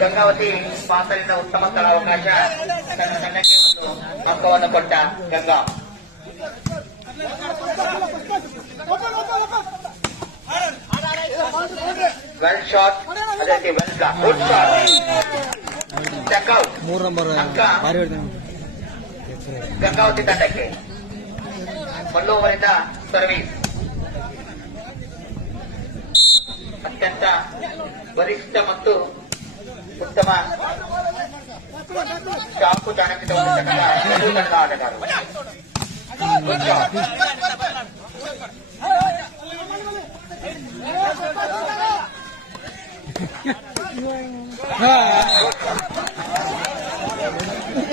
ಗಂಗಾವತಿ ಪಾಸರಿಂದ ಉತ್ತಮ ಸ್ಥಳಾವಕಾಶ ತನ್ನ ತಂಡಕ್ಕೆ ಒಂದು ಅಂಕವನ್ನು ಕೊಟ್ಟ ಗಂಗಾ. ವೆಲ್ ಶಾಟ್, ಅದೇ well block, good shot, check out. 3 number ಅಂಕ ಗಂಗಾವತಿ ತಂಡಕ್ಕೆ. ಒಂದು ಓವರಿಂದ ಸರ್ವಿಸ್. ಅತ್ಯಂತ ಬಲಿಷ್ಠ ಮತ್ತು ಉತ್ತಮ ಚಾಕು ಚಾಣಕ್ಯತೆ ಹೊಂದಿರತಕ್ಕಂಥ ಎರಡೂ ತಂಡದ ಆಟಗಾರರು. Good shot.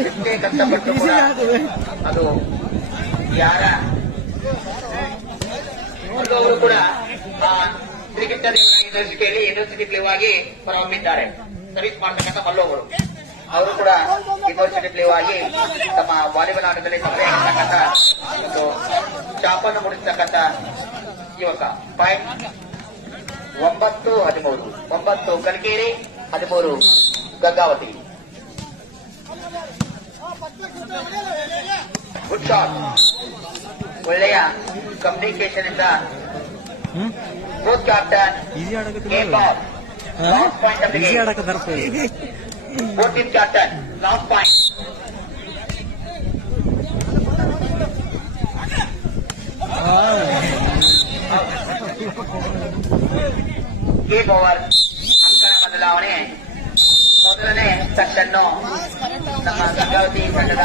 ಎಷ್ಟೇ ಕಷ್ಟಪಟ್ಟು ಕೂಡ ಅದು ಯಾರ ಅವರು ಕೂಡ ಕ್ರಿಕೆಟ್ ಯೂನಿವರ್ಸಿಟಿಯಲ್ಲಿ ಯೂನಿವರ್ಸಿಟಿ ಪ್ಲೇವ್ ಆಗಿ ಹೊರಹೊಮ್ಮಿದ್ದಾರೆ. ಸರ್ವಿಸ್ ಮಾಡತಕ್ಕಂಥ ಮಲ್ಲೋವರು ಅವರು ಕೂಡ ಯೂನಿವರ್ಸಿಟಿ ಪ್ಲೇವ್ ಆಗಿ ತಮ್ಮ ವಾಲಿಬಾಲ್ ಆಟದಲ್ಲಿ ತೊಂದರೆಯಾಗಿರ್ತಕ್ಕಂಥ ಒಂದು ಚಾಪನ್ನು ಮೂಡಿಸತಕ್ಕಂಥ ಯುವಕ. Point 9-13. 9 Kalkeri, 13 Gangavati. Good shot. ಒಳ್ಳೆಯ ಕಮ್ಯುನಿಕೇಶನ್ ಇಂದ both captain last point of the game. Both team captain last point. Game over. ಅಂಕಣ ಬದಲಾವಣೆ. ಮೊದಲನೇ ಸೆಟ್ ಅನ್ನು ನಮ್ಮ ಗಂಗಾವತಿ ತಂಡದ